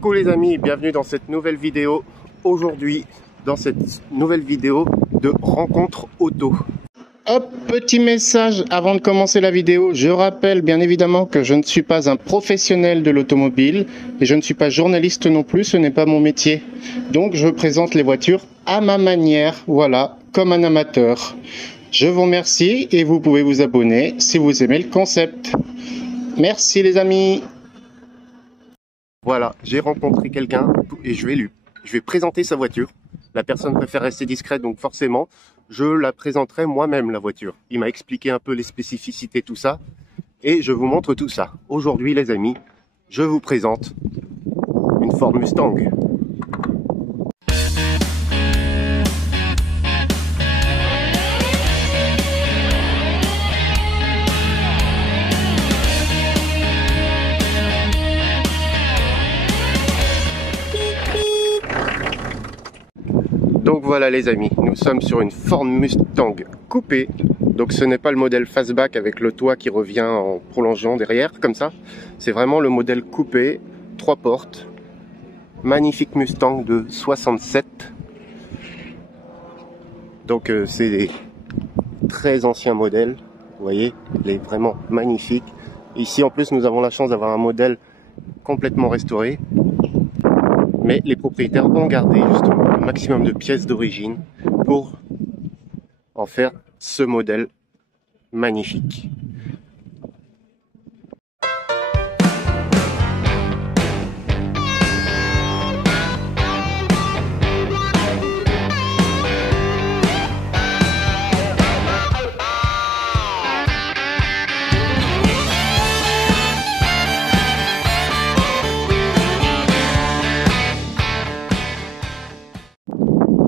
Coucou les amis, bienvenue dans cette nouvelle vidéo. Aujourd'hui, dans cette nouvelle vidéo de rencontre auto. Hop, petit message avant de commencer la vidéo. Je rappelle bien évidemment que je ne suis pas un professionnel de l'automobile et je ne suis pas journaliste non plus, ce n'est pas mon métier. Donc je présente les voitures à ma manière, voilà, comme un amateur. Je vous remercie et vous pouvez vous abonner si vous aimez le concept. Merci les amis. Voilà, j'ai rencontré quelqu'un et je vais présenter sa voiture. La personne préfère rester discrète, donc forcément, je la présenterai moi-même, la voiture. Il m'a expliqué un peu les spécificités, tout ça, et je vous montre tout ça. Aujourd'hui, les amis, je vous présente une Ford Mustang. Donc voilà les amis, nous sommes sur une Ford Mustang coupée. Donc ce n'est pas le modèle fastback avec le toit qui revient en prolongeant derrière, comme ça. C'est vraiment le modèle coupé, 3 portes. Magnifique Mustang de 67. Donc c'est des très anciens modèles. Vous voyez, il est vraiment magnifique. Ici en plus nous avons la chance d'avoir un modèle complètement restauré. Mais les propriétaires ont gardé justement un maximum de pièces d'origine pour en faire ce modèle magnifique.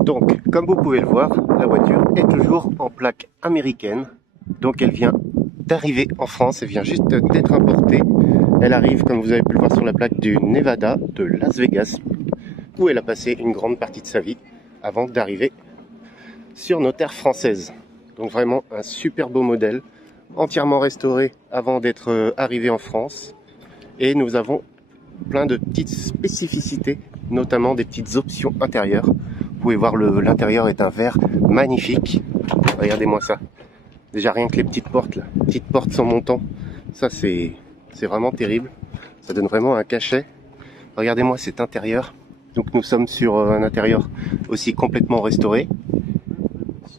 Donc, comme vous pouvez le voir, la voiture est toujours en plaque américaine. Donc, elle vient d'arriver en France, elle vient juste d'être importée. Elle arrive, comme vous avez pu le voir sur la plaque, du Nevada, de Las Vegas, où elle a passé une grande partie de sa vie avant d'arriver sur nos terres françaises. Donc, vraiment un super beau modèle, entièrement restauré avant d'être arrivé en France. Et nous avons plein de petites spécificités, notamment des petites options intérieures. Vous pouvez voir l'intérieur est un verre magnifique. Regardez-moi ça. Déjà rien que les petites portes là, petites portes sans montant, ça c'est vraiment terrible. Ça donne vraiment un cachet. Regardez-moi cet intérieur. Donc nous sommes sur un intérieur aussi complètement restauré.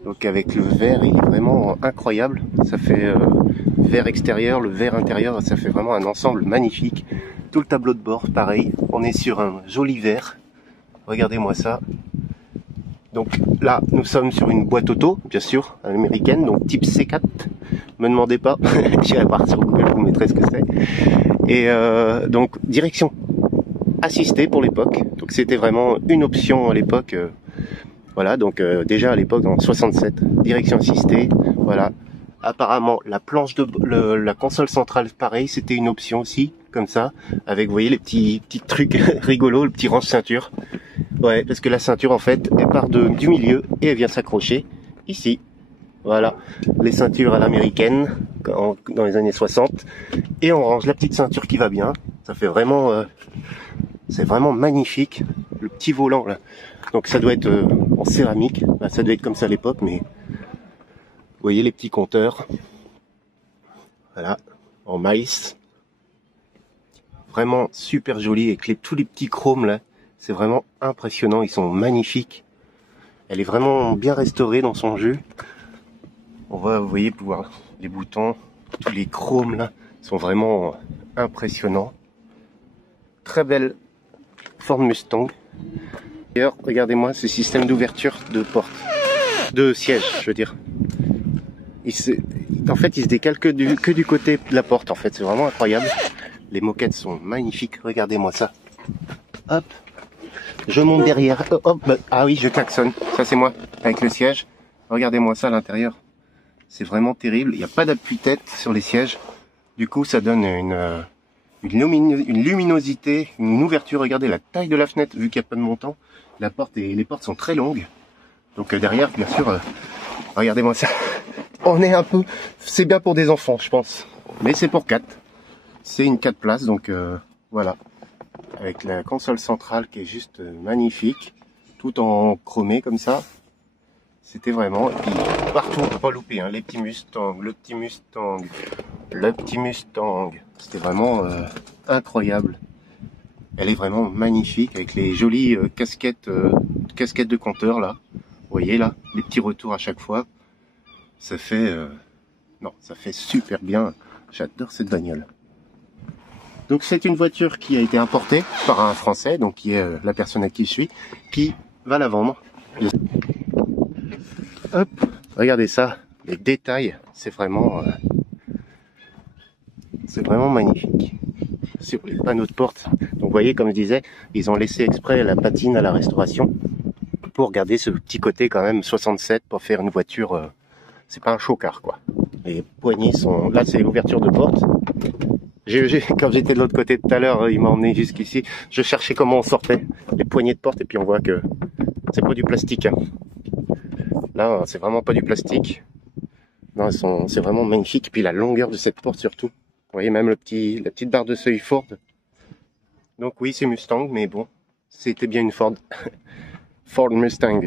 Donc avec le verre, il est vraiment incroyable. Ça fait verre extérieur, le verre intérieur, ça fait vraiment un ensemble magnifique. Tout le tableau de bord, pareil. On est sur un joli verre. Regardez-moi ça. Donc là, nous sommes sur une boîte auto, bien sûr, américaine, donc type C4. Me demandez pas, j'irai voir sur Google, vous mettrez ce que c'est. Et donc direction assistée pour l'époque. Donc c'était vraiment une option à l'époque. Voilà, donc déjà à l'époque en 67, direction assistée. Voilà. Apparemment, la planche de la console centrale, pareil, c'était une option aussi, comme ça, avec, vous voyez, les petits trucs rigolos, le petit range-ceinture. Ouais, parce que la ceinture, en fait, elle part du milieu et elle vient s'accrocher ici. Voilà, les ceintures à l'américaine, dans les années 60. Et on range la petite ceinture qui va bien. Ça fait vraiment... c'est vraiment magnifique. Le petit volant, là. Donc ça doit être en céramique. Bah, ça doit être comme ça à l'époque, mais... Vous voyez les petits compteurs. Voilà, en maïs. Vraiment super joli avec tous les petits chromes là. C'est vraiment impressionnant, ils sont magnifiques. Elle est vraiment bien restaurée dans son jus. On va, vous voyez, pouvoir les boutons, tous les chromes là, sont vraiment impressionnants. Très belle Ford Mustang. D'ailleurs, regardez-moi ce système d'ouverture de porte, de siège, je veux dire. En fait, il se décale que du côté de la porte, en fait. C'est vraiment incroyable. Les moquettes sont magnifiques. Regardez-moi ça. Hop. Je monte derrière. Hop. Ah oui, je klaxonne. Ça, c'est moi, avec le siège. Regardez-moi ça à l'intérieur. C'est vraiment terrible. Il n'y a pas d'appui-tête sur les sièges. Du coup, ça donne une luminosité, une ouverture. Regardez la taille de la fenêtre, vu qu'il n'y a pas de montant. La porte et les portes sont très longues. Donc derrière, bien sûr, regardez-moi ça. On est un peu... C'est bien pour des enfants, je pense. Mais c'est pour 4. C'est une 4 places, donc voilà. avec la console centrale qui est juste magnifique, tout en chromé comme ça. C'était vraiment, et puis partout, on peut pas louper, hein, les petits Mustangs, le petit Mustang, le petit Mustang. C'était vraiment incroyable. Elle est vraiment magnifique avec les jolies casquettes de compteur là. Vous voyez là, les petits retours à chaque fois. Ça fait, non, ça fait super bien. J'adore cette bagnole. Donc c'est une voiture qui a été importée par un Français, donc qui est la personne à qui je suis, qui va la vendre. Hop, regardez ça, les détails, c'est vraiment magnifique. Sur les panneaux de porte, donc vous voyez, comme je disais, ils ont laissé exprès la patine à la restauration pour garder ce petit côté quand même 67 pour faire une voiture. C'est pas un chocard quoi. Les poignées sont là, c'est l'ouverture de porte. Quand j'étais de l'autre côté tout à l'heure, il m'a emmené jusqu'ici. Je cherchais comment on sortait les poignées de porte et puis on voit que c'est pas du plastique. Hein. Là, c'est vraiment pas du plastique. Non, c'est vraiment magnifique. Et puis la longueur de cette porte surtout. Vous voyez même la petite barre de seuil Ford. Donc oui, c'est Mustang, mais bon, c'était bien une Ford. Ford Mustang.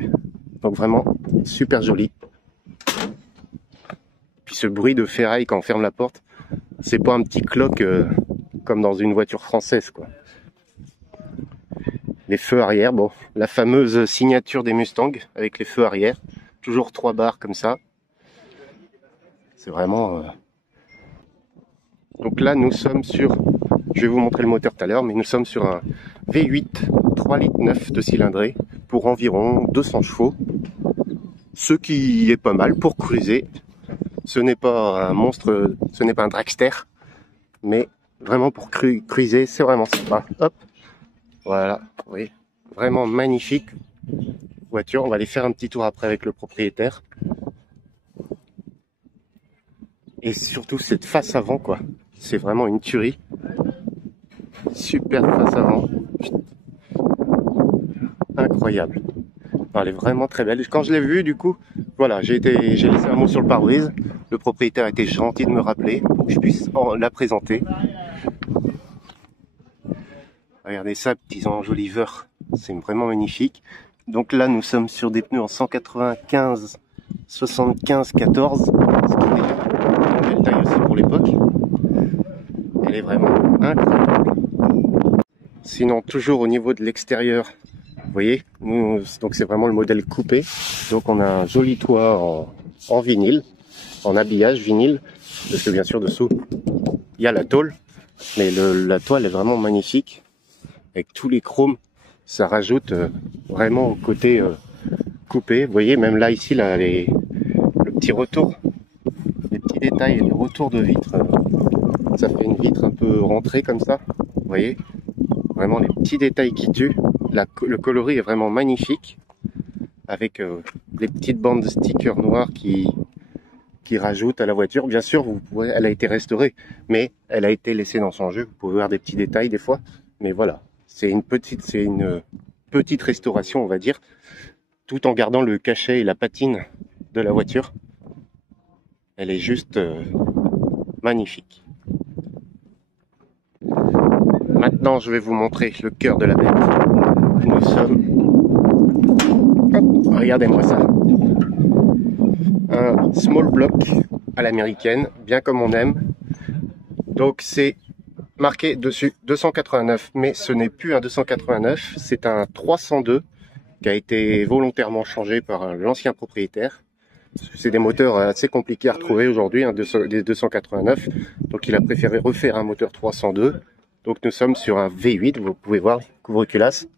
Donc vraiment super joli. Puis ce bruit de ferraille quand on ferme la porte, c'est pas un petit cloc comme dans une voiture française quoi. Les feux arrière, bon, la fameuse signature des Mustangs avec les feux arrière, toujours 3 barres comme ça. C'est vraiment. Donc là, nous sommes sur. Je vais vous montrer le moteur tout à l'heure, mais nous sommes sur un V8 3 litres 9 de cylindrée pour environ 200 chevaux. Ce qui est pas mal pour cruiser. Ce n'est pas un monstre, ce n'est pas un dragster, mais vraiment pour cruiser, c'est vraiment sympa. Hop, voilà, oui, vraiment magnifique voiture. On va aller faire un petit tour après avec le propriétaire. Et surtout cette face avant quoi, c'est vraiment une tuerie. Super face avant, incroyable. Elle est vraiment très belle. Quand je l'ai vue, du coup, voilà, j'ai laissé un mot sur le pare-brise. Le propriétaire était gentil de me rappeler pour que je puisse la présenter. Regardez ça, petits enjoliveurs, c'est vraiment magnifique. Donc là, nous sommes sur des pneus en 195, 75, 14, ce qui est déjà une belle taille aussi pour l'époque. Elle est vraiment incroyable. Sinon, toujours au niveau de l'extérieur, vous voyez, donc c'est vraiment le modèle coupé. Donc on a un joli toit en vinyle, en habillage vinyle, parce que bien sûr dessous il y a la tôle, mais la toile est vraiment magnifique avec tous les chromes. Ça rajoute vraiment au côté coupé. Vous voyez, même là ici là, le petit retour, les petits détails, les retours de vitre, ça fait une vitre un peu rentrée comme ça. Vous voyez, vraiment les petits détails qui tuent. Le coloris est vraiment magnifique, avec les petites bandes de stickers noirs qui rajoutent à la voiture. Bien sûr, elle a été restaurée, mais elle a été laissée dans son jeu. Vous pouvez voir des petits détails des fois, mais voilà, c'est une petite restauration, on va dire, tout en gardant le cachet et la patine de la voiture. Elle est juste magnifique. Maintenant, je vais vous montrer le cœur de la bête. Nous sommes... Hop, regardez-moi ça. Un small block à l'américaine, bien comme on aime. Donc c'est marqué dessus 289, mais ce n'est plus un 289, c'est un 302 qui a été volontairement changé par l'ancien propriétaire. C'est des moteurs assez compliqués à retrouver aujourd'hui, hein, des 289. Donc il a préféré refaire un moteur 302. Donc nous sommes sur un V8, vous pouvez voir, couvre-culasse,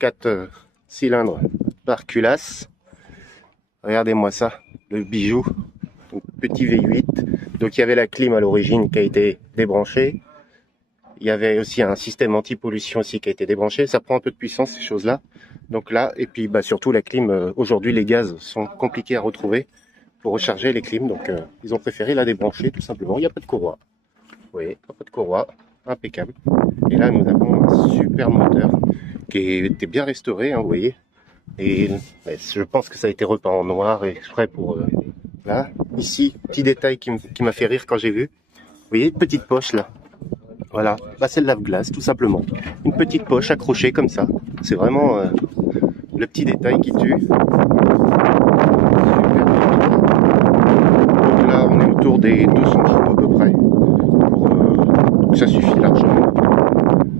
4 cylindres par culasse. Regardez-moi ça, le bijou, donc, petit V8. Donc il y avait la clim à l'origine qui a été débranchée. Il y avait aussi un système anti-pollution aussi qui a été débranché. Ça prend un peu de puissance ces choses-là. Donc là, et puis bah, surtout la clim, aujourd'hui les gaz sont compliqués à retrouver pour recharger les clims. Donc ils ont préféré la débrancher tout simplement. Il n'y a pas de courroie. Vous voyez, pas de courroie. Impeccable. Et là nous avons un super moteur qui était bien restauré, hein, vous voyez. Et je pense que ça a été repeint en noir et exprès pour là. Ici, petit détail qui m'a fait rire quand j'ai vu. Vous voyez, petite poche là. Voilà, bah, c'est le lave-glace tout simplement. Une petite poche accrochée comme ça. C'est vraiment le petit détail qui tue. Super bien. Donc là on est autour des 200 chevaux à peu près. Donc ça suffit largement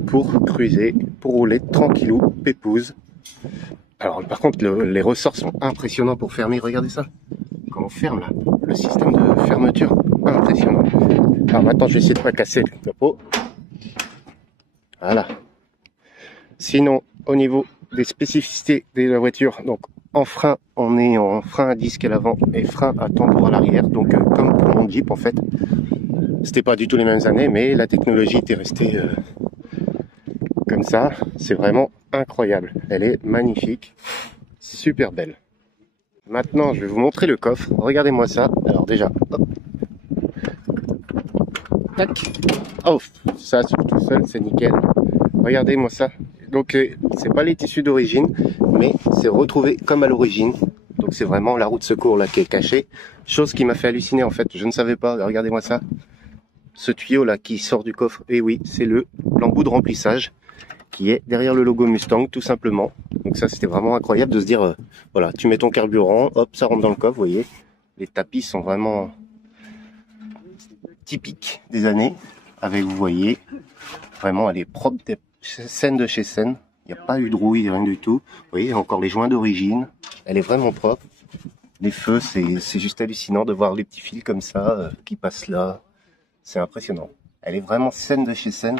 pour cruiser, pour rouler tranquillou, pépouze. Alors par contre les ressorts sont impressionnants pour fermer, regardez ça. Quand on ferme là, le système de fermeture, impressionnant. Alors maintenant je vais essayer de pas casser le capot. Voilà. Sinon au niveau des spécificités de la voiture, donc en frein on est en frein à disque à l'avant et frein à tambour à l'arrière, donc comme pour mon Jeep en fait. C'était pas du tout les mêmes années, mais la technologie était restée comme ça. C'est vraiment incroyable. Elle est magnifique, super belle. Maintenant, je vais vous montrer le coffre. Regardez-moi ça. Alors déjà, hop. Tac. Oh, ça tout seul, c'est nickel. Regardez-moi ça. Donc, c'est pas les tissus d'origine, mais c'est retrouvé comme à l'origine. Donc, c'est vraiment la roue de secours là qui est cachée. Chose qui m'a fait halluciner en fait. Je ne savais pas. Regardez-moi ça. Ce tuyau là qui sort du coffre. Et oui, c'est l'embout de remplissage qui est derrière le logo Mustang tout simplement. Donc ça c'était vraiment incroyable de se dire voilà, tu mets ton carburant, hop, ça rentre dans le coffre, vous voyez. Les tapis sont vraiment typiques des années, avec vous voyez, vraiment elle est propre, scène de chez scène, il n'y a pas eu de rouille, rien du tout. Vous voyez, encore les joints d'origine, elle est vraiment propre. Les feux, c'est juste hallucinant de voir les petits fils comme ça qui passent là, c'est impressionnant. Elle est vraiment scène de chez scène,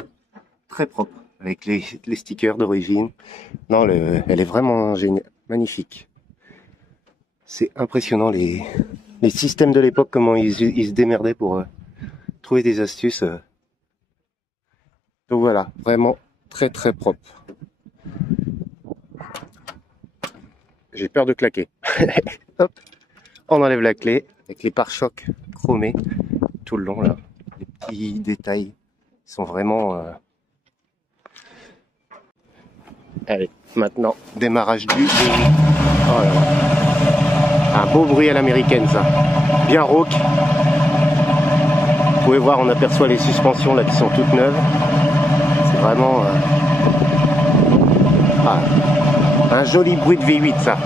très propre. Avec les stickers d'origine. Non, elle est vraiment géniale, magnifique. C'est impressionnant les systèmes de l'époque, comment ils se démerdaient pour trouver des astuces. Donc voilà, vraiment très très propre. J'ai peur de claquer. Hop, on enlève la clé avec les pare-chocs chromés tout le long là. Les petits détails sont vraiment... Allez, maintenant, démarrage du... Oh là là. Un beau bruit à l'américaine, ça. Bien rauque. Vous pouvez voir, on aperçoit les suspensions là qui sont toutes neuves. C'est vraiment... un joli bruit de V8, ça.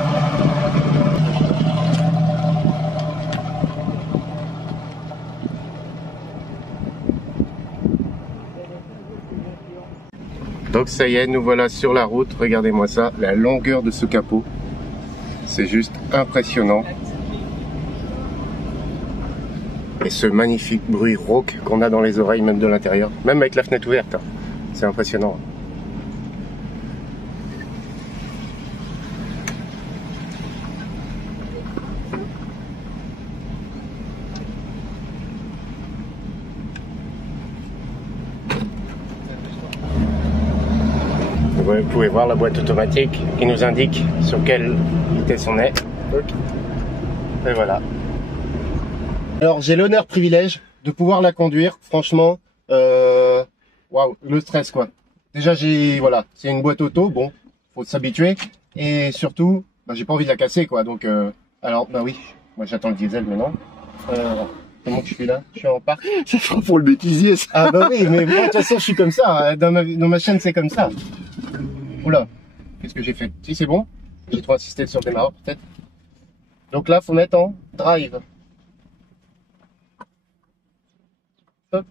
Donc ça y est, nous voilà sur la route. Regardez-moi ça, la longueur de ce capot. C'est juste impressionnant. Et ce magnifique bruit rauque qu'on a dans les oreilles, même de l'intérieur. Même avec la fenêtre ouverte. Hein. C'est impressionnant. Vous pouvez voir la boîte automatique qui nous indique sur quelle vitesse on est. Et voilà. Alors j'ai l'honneur privilège de pouvoir la conduire. Franchement, waouh, le stress quoi. Déjà voilà, c'est une boîte auto, bon, faut s'habituer. Et surtout, j'ai pas envie de la casser quoi. Donc alors bah oui, moi j'attends le diesel maintenant. Comment je suis là? Je suis en parc. Ça fera pour le bêtisier ça. Ah bah oui, mais moi de toute façon je suis comme ça. Dans ma chaîne c'est comme ça. Oula, qu'est-ce que j'ai fait? Si c'est bon, j'ai trop insisté sur le démarreur peut-être. Donc là, faut mettre en drive. Hop.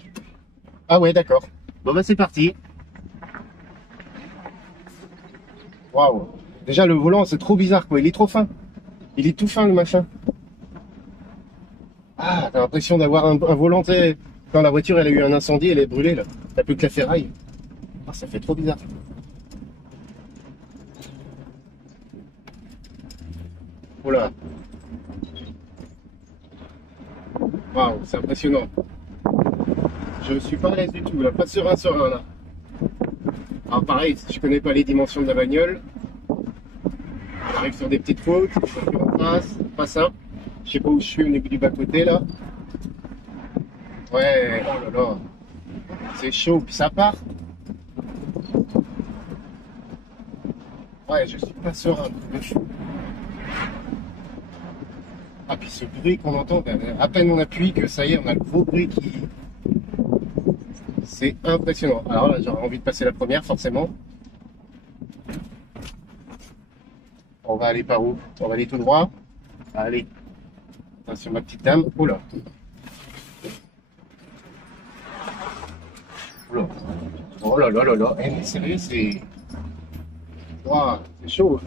Ah ouais, d'accord. Bon bah c'est parti. Waouh. Déjà le volant, c'est trop bizarre quoi. Il est trop fin. Il est tout fin le machin. Ah, t'as l'impression d'avoir un volant, tu sais, quand la voiture elle a eu un incendie, elle est brûlée là. T'as plus que la ferraille. Ah, ça fait trop bizarre. Voilà. Waouh, c'est impressionnant. Je suis pas à l'aise du tout, là, pas serein là. Alors pareil, je connais pas les dimensions de la bagnole. On arrive sur des petites routes, en face, pas ça. Je sais pas où je suis au niveau du bas-côté là. Ouais, oh là là. C'est chaud, puis ça part. Ouais, je suis pas serein. Ah, puis ce bruit qu'on entend, à peine on appuie que ça y est, on a le gros bruit qui... C'est impressionnant. Alors là, j'aurais envie de passer la première, forcément. On va aller par où? On va aller tout droit. Allez. Attention, ma petite dame. Oula. Oula. Oh là là là là. Eh, mais sérieux, c'est... Wow, c'est chaud.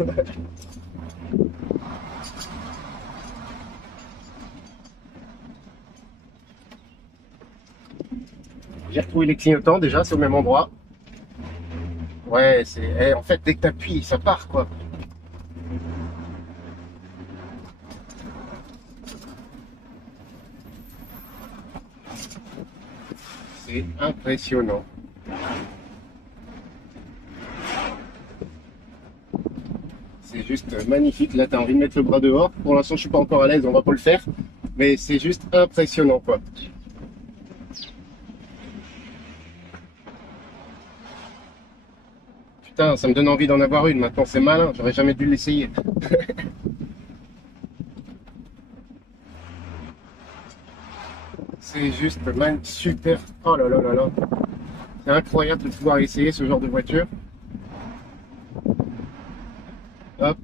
J'ai retrouvé les clignotants déjà, c'est au même endroit. Ouais, c'est... en fait, dès que tu appuies, ça part, quoi. C'est impressionnant. C'est juste magnifique. Là, tu as envie de mettre le bras dehors. Pour l'instant, je suis pas encore à l'aise, on va pas le faire. Mais c'est juste impressionnant, quoi. Putain, ça me donne envie d'en avoir une. Maintenant, c'est malin. J'aurais jamais dû l'essayer. C'est juste super. Oh là là là là. C'est incroyable de pouvoir essayer ce genre de voiture. Hop.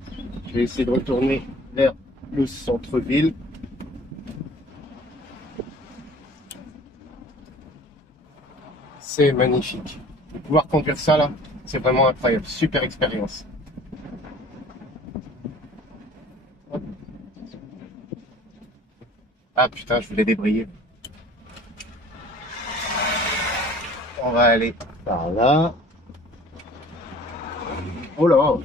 Je vais essayer de retourner vers le centre-ville. C'est magnifique. De pouvoir conduire ça là, c'est vraiment incroyable. Super expérience. Hop. Ah putain, je voulais débrayer. On va aller par là. Oh là!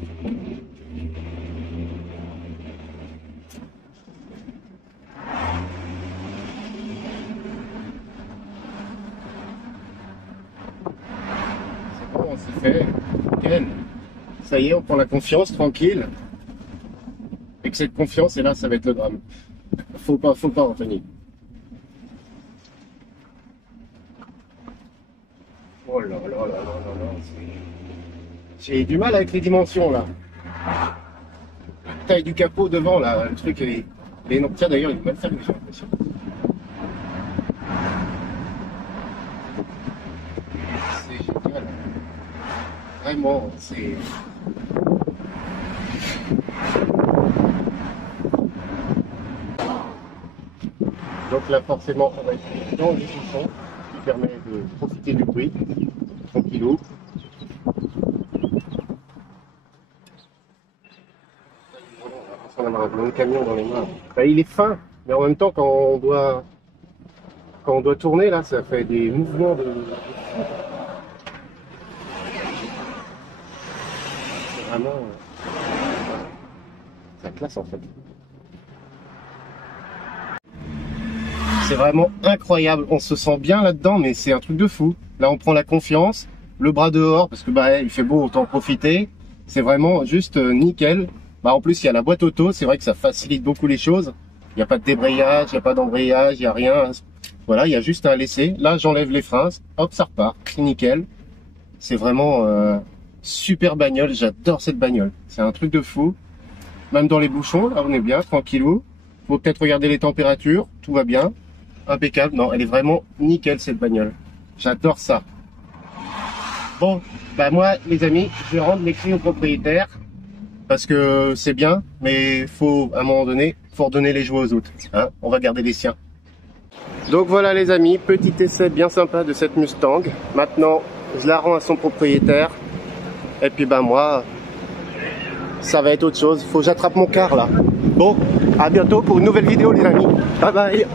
C'est bon, on s'y fait. Nickel. Ça y est, on prend la confiance, tranquille. Et que cette confiance, et là, ça va être le drame. Faut pas, Anthony. Oh là là là là là là. J'ai du mal avec les dimensions là. La taille du capot devant là, le truc est énorme. Tiens d'ailleurs il est mal fermé, j'ai l'impression. C'est génial. Vraiment, c'est... Donc là forcément on va être dans les bouchons qui permet de profiter du bruit. Tranquillou. On a un long camion dans les mains. Bah, il est fin, mais en même temps quand on doit tourner là, ça fait des mouvements de... C'est vraiment... c'est la classe en fait. C'est vraiment incroyable, on se sent bien là-dedans, mais c'est un truc de fou. Là on prend la confiance, le bras dehors, parce que bah il fait beau, autant en profiter. C'est vraiment juste nickel. Bah en plus il y a la boîte auto, c'est vrai que ça facilite beaucoup les choses. Il n'y a pas de débrayage, il n'y a pas d'embrayage, il n'y a rien. Voilà, il y a juste à laisser. Là j'enlève les freins, hop ça repart, c'est nickel. C'est vraiment super bagnole, j'adore cette bagnole. C'est un truc de fou. Même dans les bouchons, là on est bien, tranquillou. Faut peut-être regarder les températures, tout va bien. Impeccable, non, elle est vraiment nickel cette bagnole. J'adore ça. Bon, bah moi les amis, je vais rendre les clés au propriétaire parce que c'est bien, mais faut à un moment donné, faut redonner les jouets aux autres. Hein, on va garder les siens. Donc voilà les amis, petit essai bien sympa de cette Mustang. Maintenant, je la rends à son propriétaire. Et puis bah moi, ça va être autre chose. Faut que j'attrape mon car là. Bon, à bientôt pour une nouvelle vidéo les amis. Bye bye.